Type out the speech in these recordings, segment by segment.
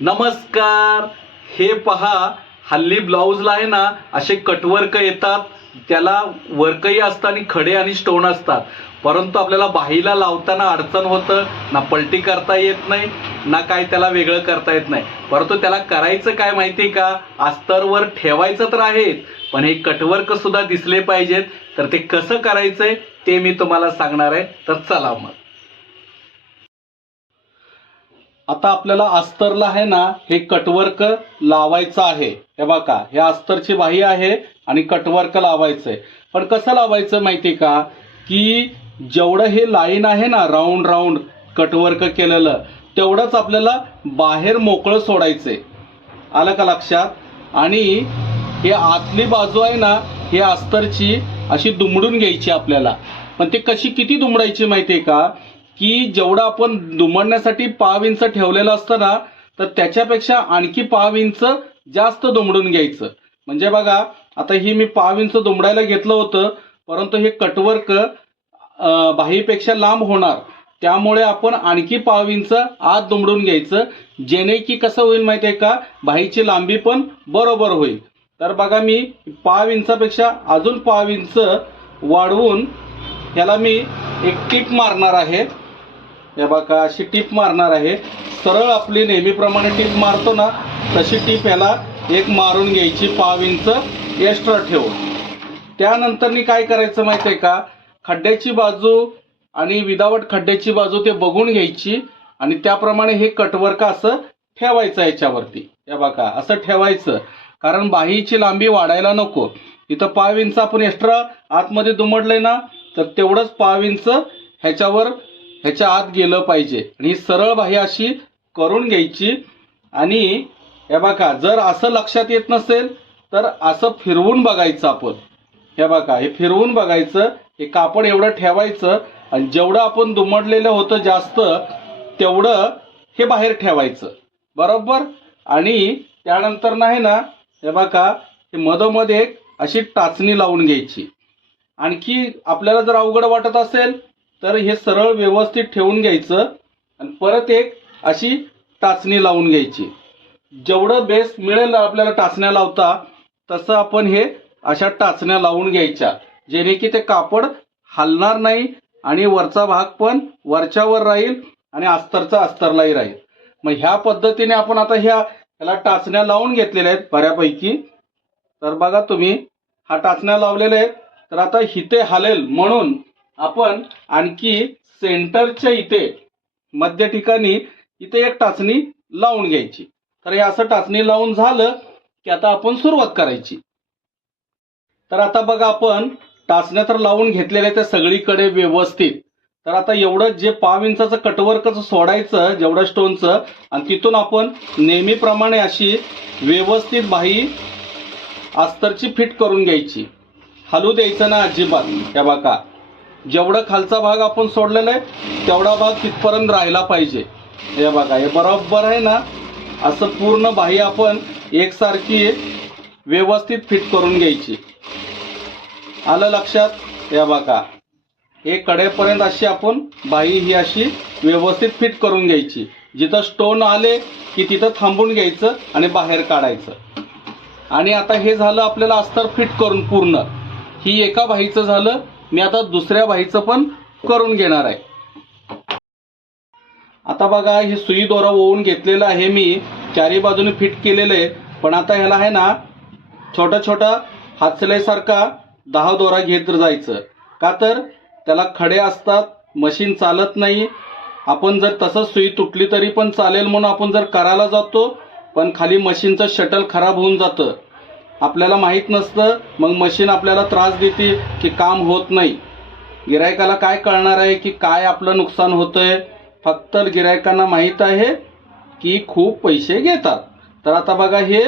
नमस्कार. हे पहा हल्ली ब्लाऊजला आहे ना असे कटवर्क येतात. त्याला वर्कही असतं आणि खडे आणि स्टोन असतात. परंतु आपल्याला बाहीला लावताना अडचण होतं ना पलटी करता येत नाही ना काय त्याला वेगळं करता येत नाही. परंतु त्याला करायचं काय माहिती आहे का? अस्तरवर ठेवायचं तर आहेच पण हे कटवर्क सुद्धा दिसले पाहिजेत. तर ते कसं करायचंय ते मी तुम्हाला सांगणार आहे. तर चला मग. आता आपल्याला अस्तरला आहे ना हे कटवर्क लावायचं आहे. हे बघा हे अस्तरची बाही आहे आणि कटवर्क लावायचं आहे पण कसं लावायचं माहिती का? की जेवढं हे लाईन आहे ना राऊंड राऊंड कटवर्क केलेलं तेवढंच आपल्याला बाहेर मोकळं सोडायचंय. आलं का लक्षात? आणि हे आतली बाजू आहे ना हे अस्तरची अशी दुमडून घ्यायची आपल्याला. पण ते कशी किती दुमडायची माहिती आहे का? की जेवढं आपण दुमडण्यासाठी पाव इंच ठेवलेलं असतं ना तर त्याच्यापेक्षा आणखी पाव इंच जास्त दुमडून घ्यायचं. म्हणजे बघा आता ही मी पाव इंच दुमडायला घेतलं होतं परंतु हे कटवर्क बाहीपेक्षा लांब होणार. त्यामुळे आपण आणखी पाव इंच आत दुमडून घ्यायचं जेणे की कसं होईल माहिती आहे का बाहीची लांबी पण बरोबर होईल. तर बघा मी पाव इंचापेक्षा अजून पाव इंच वाढवून ह्याला मी एक टीप मारणार आहे. हे बघा अशी टीप मारणार आहे. सरळ आपली नेहमीप्रमाणे टीप मारतो ना तशी टीप ह्याला एक मारून घ्यायची पाव इंच एक्स्ट्रा ठेवून. त्यानंतर काय करायचं माहिती आहे का? खड्ड्याची बाजू आणि विदावट खड्ड्याची बाजू ते बघून घ्यायची आणि त्याप्रमाणे हे कटवर्क असं ठेवायचं याच्यावरती. हे बघा असं ठेवायचं. कारण बाहीची लांबी वाढायला नको. इथं पाव इंच आपण एक्स्ट्रा आतमध्ये दुमडलंय ना तर तेवढंच पाव इंच ह्याच्यावर ह्याच्या आत गेलं पाहिजे. आणि ही सरळ बाही अशी करून घ्यायची. आणि हे बघा जर असं लक्षात येत नसेल तर असं फिरवून बघायचं आपण. हे बघा हे फिरवून बघायचं हे कापड एवढं ठेवायचं आणि जेवढं आपण दुमडलेलं होतं जास्त तेवढं हे बाहेर ठेवायचं. बरोबर? आणि त्यानंतर नाही ना हे बघा हे मधोमध एक अशी टाचणी लावून घ्यायची. आणखी आपल्याला जर अवघड वाटत असेल तर हे सरळ व्यवस्थित ठेवून घ्यायचं आणि परत एक अशी टाचणी लावून घ्यायची. जेवढं बेस मिळेल आपल्याला टाचण्या लावता तसं आपण हे अशा टाचण्या लावून घ्यायच्या. जेणे की ते कापड हलणार नाही आणि वरचा भाग पण वरच्यावर राहील आणि अस्तरचा अस्तरलाही राहील. मग ह्या पद्धतीने आपण आता ह्या ह्याला टाचण्या लावून घेतलेल्या आहेत बऱ्यापैकी. तर बघा तुम्ही हा टाचण्या लावलेल्या आहेत. तर आता हिते हालेल म्हणून आपण आणखी सेंटरच्या इथे मध्य ठिकाणी इथे एक टाचणी लावून घ्यायची. तर हे असं टाचणी लावून झालं की आता आपण सुरुवात करायची. तर आता बघा आपण टाचण्या तर लावून घेतलेल्या त्या सगळीकडे व्यवस्थित. तर आता एवढं जे पाव इंचाचं कटवर्कचं सोडायचं जेवढं स्टोनचं आणि तिथून आपण नेहमीप्रमाणे अशी व्यवस्थित बाही अस्तरची फिट करून घ्यायची. हलू द्यायचं ना अजिबात. त्या बाका जेवढं खालचा भाग आपण सोडलेला आहे तेवढा भाग तिथपर्यंत राहिला पाहिजे. हे बघा हे बरोबर आहे ना? असं पूर्ण बाही आपण एकसारखी व्यवस्थित फिट करून घ्यायची. आलं लक्षात? हे बघा. हे कडेपर्यंत अशी आपण बाही ही अशी व्यवस्थित फिट करून घ्यायची. जिथं स्टोन आले की तिथं थांबून घ्यायचं आणि बाहेर काढायचं. आणि आता हे झालं आपल्याला अस्तर फिट करून पूर्ण. ही एका बाईचं झालं मी आता दुसऱ्या बाईचं पण करून घेणार आहे. आता बघा हे सुई दोरा ओवून घेतलेलं आहे मी. चारी बाजूने फिट केलेलं आहे. पण आता ह्याला आहे ना छोटा छोटा हातसल्यासारखा दहा दोरा घेत जायचं. का तर त्याला खडे असतात मशीन चालत नाही. आपण जर तसंच सुई तुटली तरी पण चालेल म्हणून आपण जर करायला जातो पण खाली मशीनचं शटल खराब होऊन जातं. आपल्याला माहीत नसतं मग मशीन आपल्याला त्रास देते की काम होत नाही. गिरायकाला काय कळणार आहे की काय आपलं नुकसान होतंय? फक्त गिरायकांना माहीत आहे की खूप पैसे घेतात. तर आता बघा हे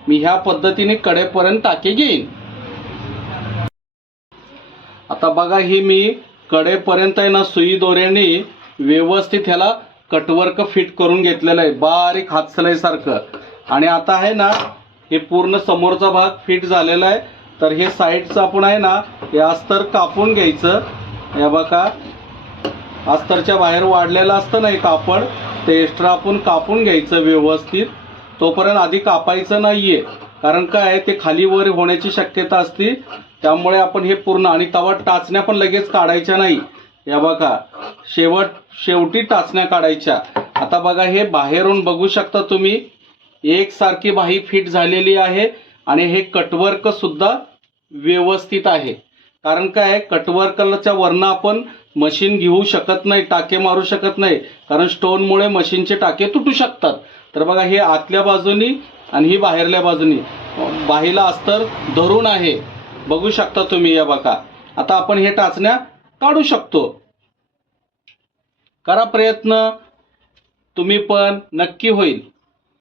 मी ह्या पद्धतीने कडेपर्यंत टाके घेईन. आता बघा ही मी कडेपर्यंत आहे ना सुई दोऱ्याने व्यवस्थित ह्याला कटवर्क फिट करून घेतलेलं आहे. बारीक हातसलाईसारखं आणि आता आहे ना हे पूर्ण समोरचा भाग फिट झालेला आहे. तर हे साईडचं आपण आहे ना हे अस्तर कापून घ्यायचं. या बघा. अस्तरच्या बाहेर वाढलेलं असतं ना हे कापड ते एक्स्ट्रा आपण कापून घ्यायचं व्यवस्थित. तोपर्यंत आधी कापायचं नाहीये. कारण काय आहे ते खाली वर होण्याची शक्यता असते. त्यामुळे आपण हे पूर्ण आणि तवा टाचण्या पण लगेच काढायच्या नाही. या बघा. शेवट शेवटी टाचण्या काढायच्या. आता बघा हे बाहेरून बघू शकता तुम्ही. एकसारखी बाही फिट झालेली आहे आणि हे कटवर्क सुद्धा व्यवस्थित आहे. कारण काय? कटवर्कच्या वरनं आपण मशीन घेऊ शकत नाही टाके मारू शकत नाही. कारण स्टोनमुळे मशीनचे टाके तुटू शकतात. तर बघा हे आतल्या बाजूनी आणि ही बाहेरल्या बाजूनी. बाहीला अस्तर धरून आहे. बघू शकता तुम्ही या बघा. आता आपण हे टाचण्या काढू शकतो. करा प्रयत्न. तुम्ही पण नक्की होईल.